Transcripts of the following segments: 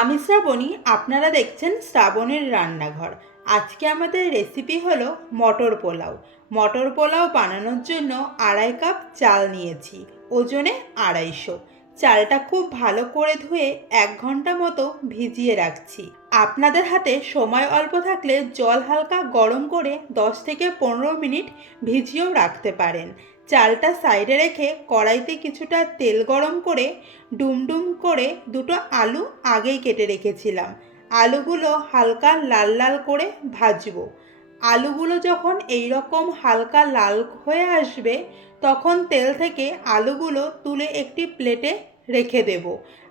আমি শ্রাবণী, আপনারা দেখছেন শ্রাবণের রান্নাঘর। আজকে আমাদের রেসিপি হলো মটর পোলাও। মটর পোলাও বানানোর জন্য আড়াই কাপ চাল নিয়েছি, ওজনে আড়াইশো। চালটা খুব ভালো করে ধুয়ে এক ঘণ্টা মতো ভিজিয়ে রাখছি। আপনাদের হাতে সময় অল্প থাকলে জল হালকা গরম করে দশ থেকে পনেরো মিনিট ভিজিয়েও রাখতে পারেন। চালটা সাইডে রেখে কড়াইতে কিছুটা তেল গরম করে ডুমডুম করে দুটো আলু আগেই কেটে রেখেছিলাম। আলুগুলো হালকা লাল লাল করে ভাজবো। আলুগুলো যখন এই রকম হালকা লাল হয়ে আসবে, তখন তেল থেকে আলুগুলো তুলে একটি প্লেটে রেখে দেব।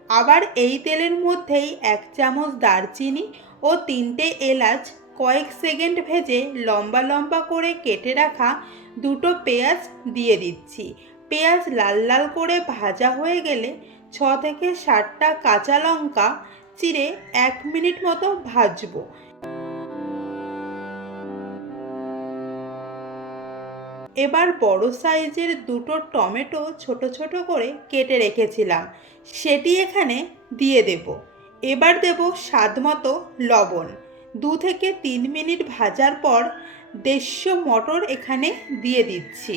আবার এই তেলের মধ্যেই এক চামচ দারচিনি ও তিনটে এলাচ কয়েক সেকেন্ড ভেজে লম্বা লম্বা করে কেটে রাখা দুটো পেঁয়াজ দিয়ে দিচ্ছি। পেঁয়াজ লাল লাল করে ভাজা হয়ে গেলে ছ থেকে ষাটটা কাঁচা লঙ্কা চিড়ে এক মিনিট মতো ভাজবো। এবার বড় সাইজের দুটো টমেটো ছোট ছোট করে কেটে রেখেছিলাম। সেটি এখানে দিয়ে দেব। এবার দেব স্বাদ মতো লবণ। দু থেকে তিন মিনিট ভাজার পর দেড়শো মটর এখানে দিয়ে দিচ্ছি।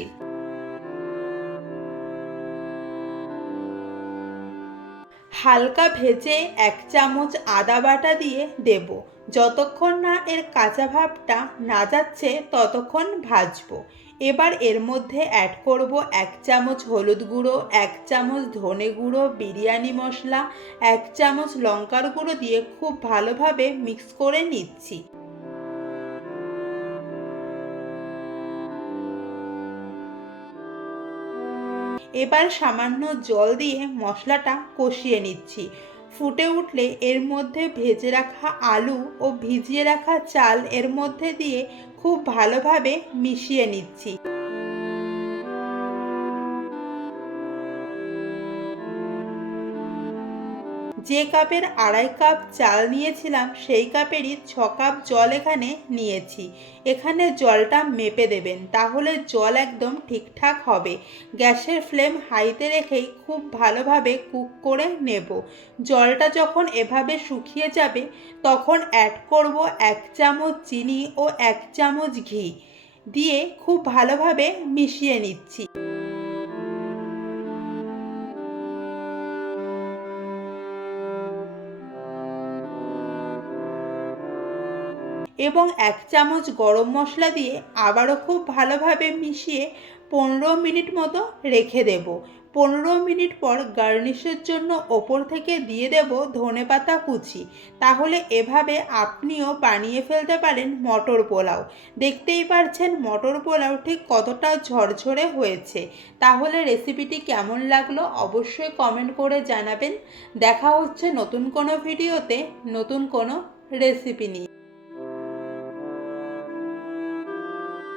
হালকা ভেজে এক চামচ আদা বাটা দিয়ে দেব। যতক্ষণ না এর কাঁচা ভাবটা না যাচ্ছে, ততক্ষণ ভাজবো। এবার এর মধ্যে অ্যাড করব এক চামচ হলুদ গুঁড়ো, এক চামচ ধনে গুঁড়ো, বিরিয়ানি মশলা, এক চামচ লঙ্কার গুঁড়ো দিয়ে খুব ভালোভাবে মিক্স করে নিচ্ছি। এবার সামান্য জল দিয়ে মশলাটা কষিয়ে নিচ্ছি। ফুটে উঠলে এর মধ্যে ভেজে রাখা আলু ও ভিজিয়ে রাখা চাল এর মধ্যে দিয়ে খুব ভালোভাবে মিশিয়ে নিচ্ছি। যে কাপের আড়াই কাপ চাল নিয়েছিলাম, সেই কাপেরই ছ কাপ জল এখানে নিয়েছি। এখানে জলটা মেপে দেবেন, তাহলে জল একদম ঠিকঠাক হবে। গ্যাসের ফ্লেম হাইতে রেখেই খুব ভালোভাবে কুক করে নেব। জলটা যখন এভাবে শুকিয়ে যাবে, তখন অ্যাড করব এক চামচ চিনি ও এক চামচ ঘি। দিয়ে খুব ভালোভাবে মিশিয়ে নিচ্ছি। এবং এক চামচ গরম মশলা দিয়ে আবারও খুব ভালোভাবে মিশিয়ে পনেরো মিনিট মতো রেখে দেব। পনেরো মিনিট পর গার্নিশের জন্য ওপর থেকে দিয়ে দেব ধনে পাতা কুচি। তাহলে এভাবে আপনিও বানিয়ে ফেলতে পারেন মটর পোলাও। দেখতেই পারছেন মটর পোলাও ঠিক কতটা ঝরঝরে হয়েছে। তাহলে রেসিপিটি কেমন লাগল অবশ্যই কমেন্ট করে জানাবেন। দেখা হচ্ছে নতুন কোনো ভিডিওতে, নতুন কোনো রেসিপি নিয়ে।